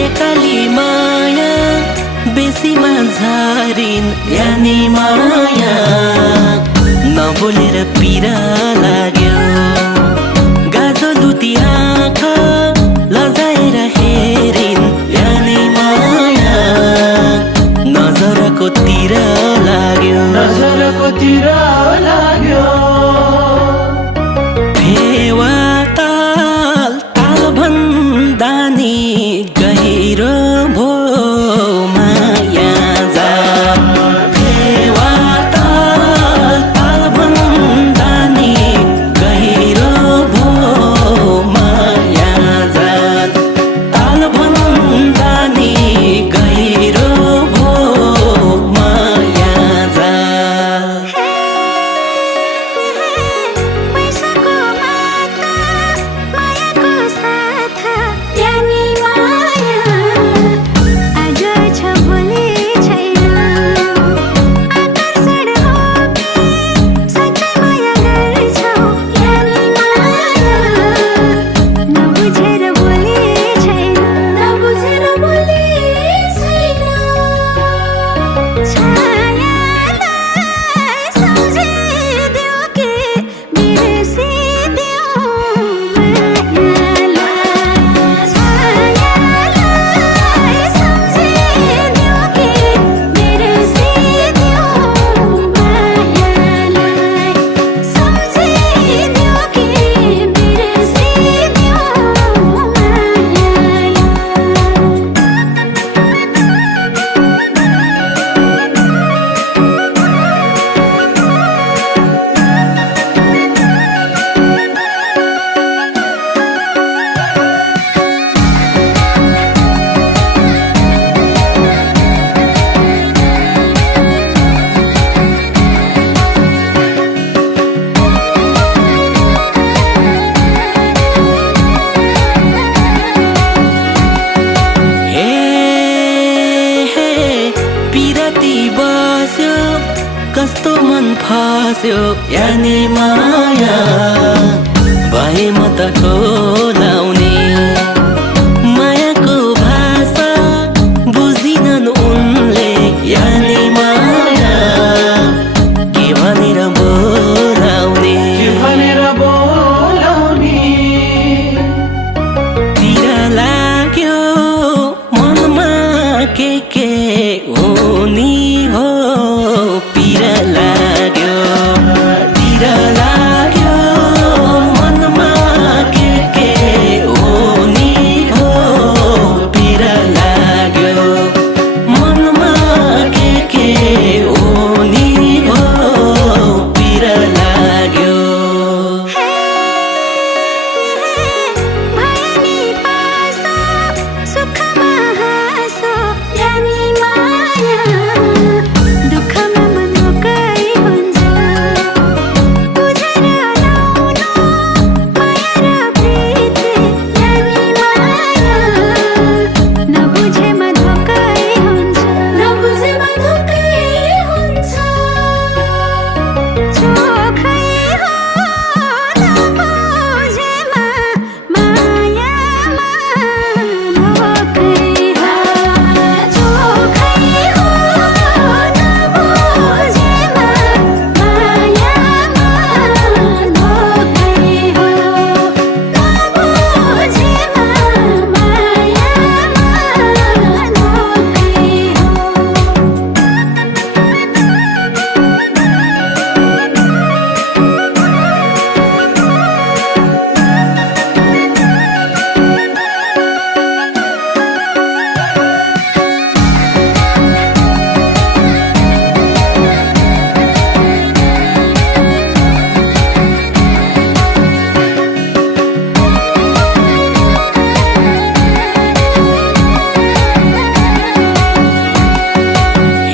लेकाली माया बेसीमा झारिन यानी माया नबोलेर पीरा लाग्यो गाजो लुती आँखा लजाएर हेरिन यानी माया नजरको तिर लाग्यो फेवा ताल ताल भन्दा नि गहिरो भो माया जाल फेवा ताल ताल भन्दा नि गहिरो भो माया जाल ताल भन्दा नि गहिरो भो माया जाल पैसाको माता मायाको साथ यानी माया आज छ भोलि छैन आकर्षण हो कि सच्चै माया गर्छौ यानी माया नबुझेर भोलि छैन छायालाई सम्झिदेऊ कि बिर्सिदेऊ मायालाई छायालाई सम्झिदेऊ कि बिर्सिदेऊ मायालाई सम्झिदेऊ कि बिर्सिदेऊ मायालाई हे पिरती बस्यो कस्तो मन फास्यो यानी माया भए म त खोलाउने मायाको भाषा बुझिनन् उनले यानी माया के भनेर बोलाउने तिर लाग्यो मनमा के हुनी हो पिर लाग्यो तिर लाग्यो मनमा के हुनी हो पिर लाग्यो मनमा के हुनी हो पिर लाग्यो भयनी पासो सुखमा हाँसो यानी माया दुःखमा मन ढोकै हुन्छ बुझेर लाउनु माया र प्रीति यानी माया नबुझेमा ढोकै हुन्छ चोखै हो नबुझेमा मायामा ढोकै हो चोखै हो नबुझेमा मायामा ढोकै हो नबुझेमा मायामा ढोकै हो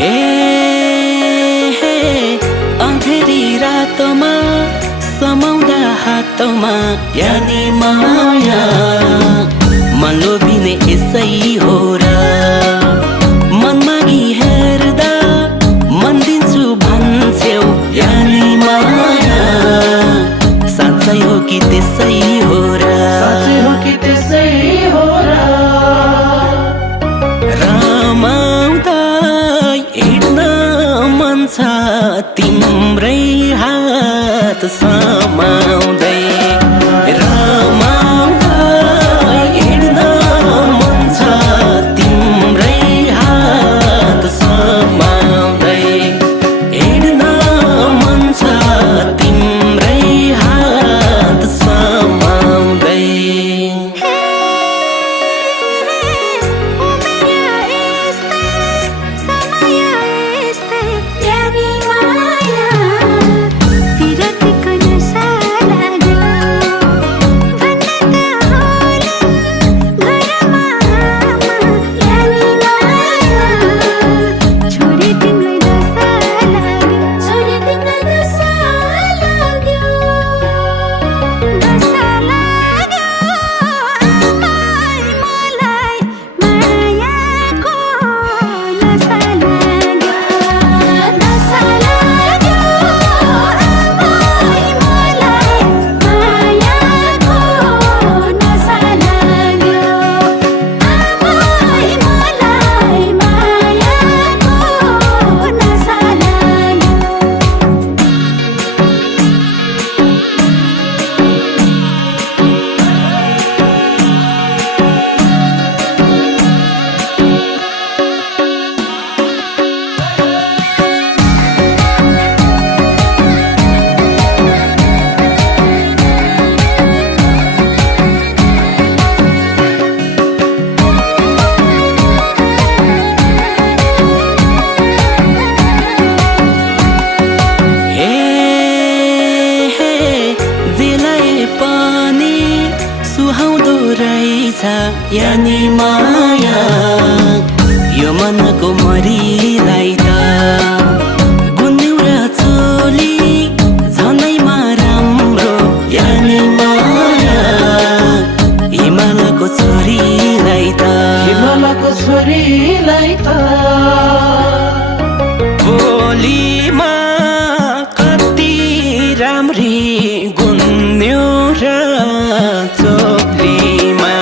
हे अँधेरी रातमा समाउँदा हातमा यानी माया मन लोभिने यसै हो र मन मागी हेर्दा मन दिन्छु भन्छौ यानी माया साँच्चै हो कि त्यसै हो र समाउँदै रमाउँदै हिँड्न मन छ तिम्रै हात समाउँदै हिँड्न मन छ तिम्रै हात समाउँदै यानी माया यो मनको मरिलाई त गुन्यु र चोली झनैमा राम्रो यानी माया हिमालको छोरीलाई त बोलीमा कति राम्री गुन्यु र चोलीमा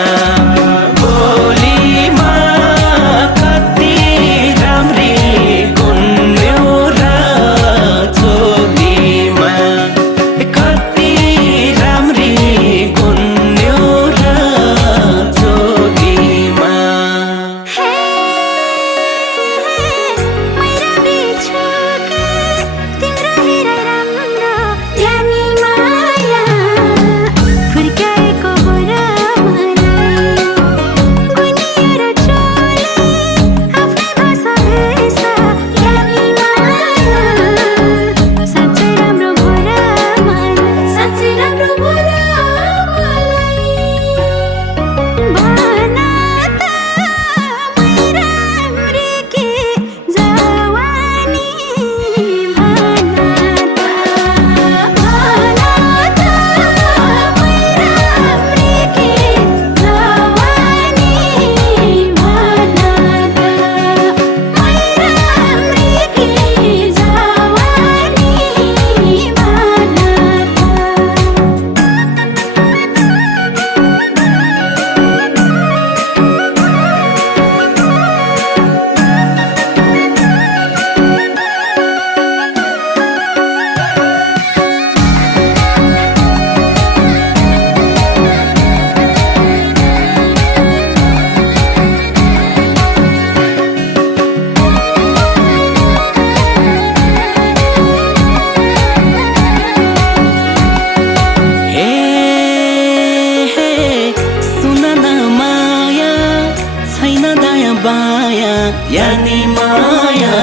यानी माया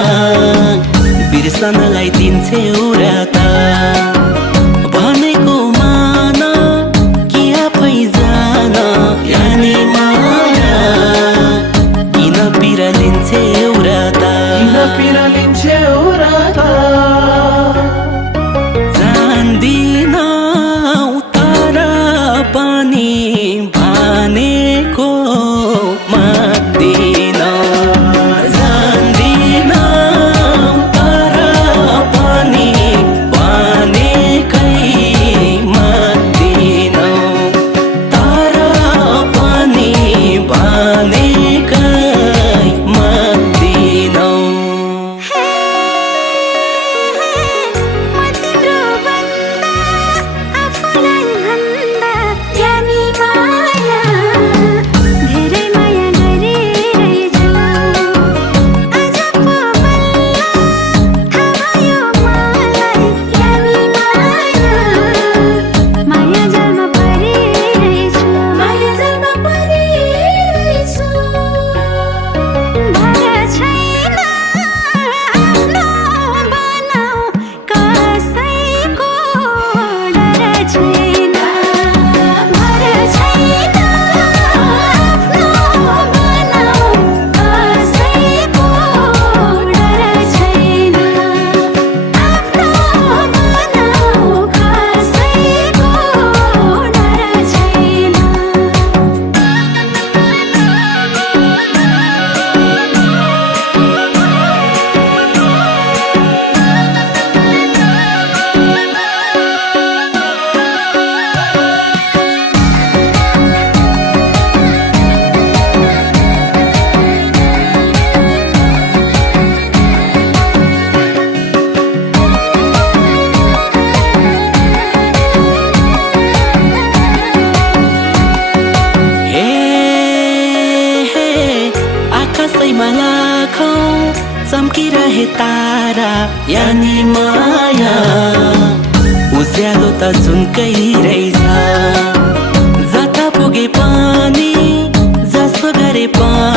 बिर्सनलाई दिन्छे उराता भनेको मान कि आफै जान यानी माया किन पिरालिन्छे उराता जान्दिन तर पनि भनेको मान्दिन जान्दिन तर यानी माया उज्यालो त जुनकै रहेछ जता पुगे पनि जसो गरे पनि